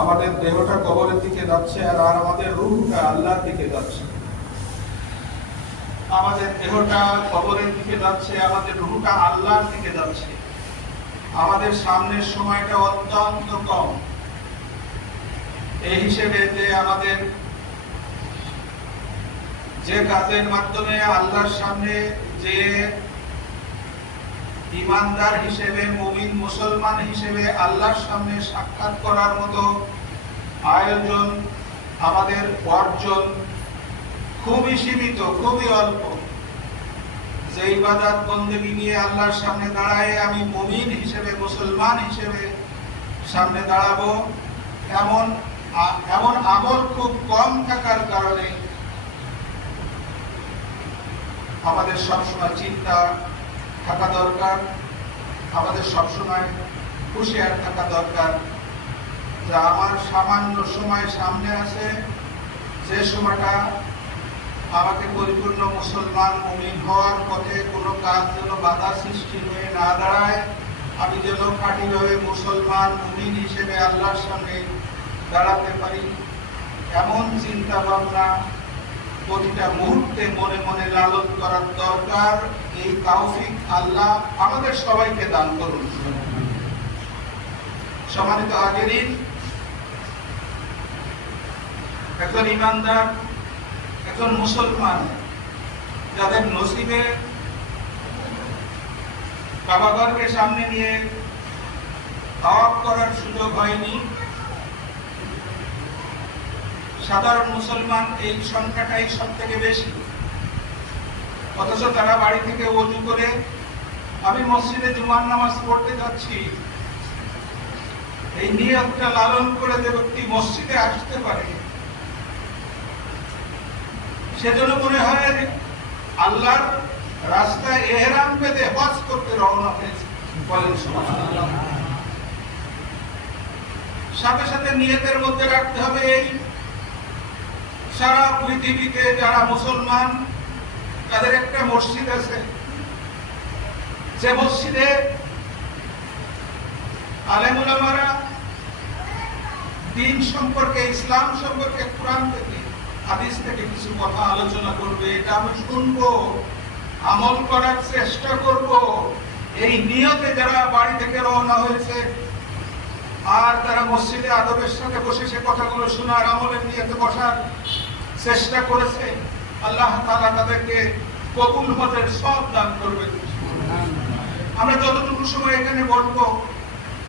আমাদের দেহটা কবরের দিকে যাচ্ছে আর আমাদের রূহটা আল্লাহর দিকে যাচ্ছে। আমাদের দেহটা কবরের দিকে যাচ্ছে, আমাদের রূহটা আল্লাহর দিকে যাচ্ছে। আমাদের সামনের সময়টা অত্যন্ত কম। এই হিসেবে যে আমাদের যে কাজের মাধ্যমে আল্লাহর সামনে যে ঈমানদার হিসেবে, মুমিন মুসলমান হিসেবে আল্লাহর সামনে সাক্ষাৎ করার মতো আয়োজন, আমাদের অর্জন খুবই সীমিত, খুবই অল্প। যে ইবাদত বন্দেগী নিয়ে আল্লাহর সামনে দাঁড়ায় আমি মুমিন হিসেবে, মুসলমান হিসেবে সামনে দাঁড়াবো, এমন আমল খুব কম থাকার কারণে আমাদের সবসময় চিন্তা থাকা দরকার, আমাদের সবসময় হুঁশিয়ার থাকা দরকার যে আমার সামান্য সময় সামনে আছে, যে সময়টা আমাকে পরিপূর্ণ মুসলমান মুমিন হওয়ার পথে কোনো কাজ যেন বাধা সৃষ্টি হয়ে না দাঁড়ায়। আমি যেন খাঁটিভাবে মুসলমান মুমিন হিসেবে আল্লাহর সামনে দাঁড়াতে পারি, এমন চিন্তা ভাবনা প্রতিটা মুহূর্তে মনে মনে লালন করার দরকার। এই তৌফিক আল্লাহ আমাদের সবাইকে দান করুন। সম্মানিত হাজিরিন, একজন ঈমানদার, একজন মুসলমান যাদের নসিবে কাবাঘরকে সামনে নিয়ে তাওয়াফ করার সুযোগ হয়নি, সাধারণ মুসলমান এই সংখ্যাটাই সব থেকে বেশি। অথচ তারা বাড়ি থেকে ওযু করে আমি মসজিদে জুমার নামাজ পড়তে যাচ্ছি, এই নিয়তটা লালন করে যে ব্যক্তি মসজিদে আসতে পারে, সেজন্য মনে হয় আল্লাহর রাস্তায় ইহরাম বেঁধে হজ করতে রওনা হয়েছে। বলেন সুবহানাল্লাহ। সাথে সাথে নিয়তের মধ্যে রাখতে হবে এই সারা পৃথিবীতে যারা মুসলমান তাদের একটা মসজিদ আছে, যে মসজিদে আলেম উলামারা দ্বীন সম্পর্কে, ইসলাম সম্পর্কে, কোরআন থেকে, হাদিস থেকে কিছু কথা আলোচনা করবে, এটা আমি শুনবো, আমল করার চেষ্টা করব, এই নিয়তে যারা বাড়ি থেকে রওনা হয়েছে আর তারা মসজিদে আদবের সাথে বসে সে কথাগুলো শোনার আমলের নিয়তে বসার চেষ্টা করেছে, আল্লাহ তাআলা তাদেরকে কবুল হজের সব দান করবেন। আমরা যতটুকু সময় এখানে বলবো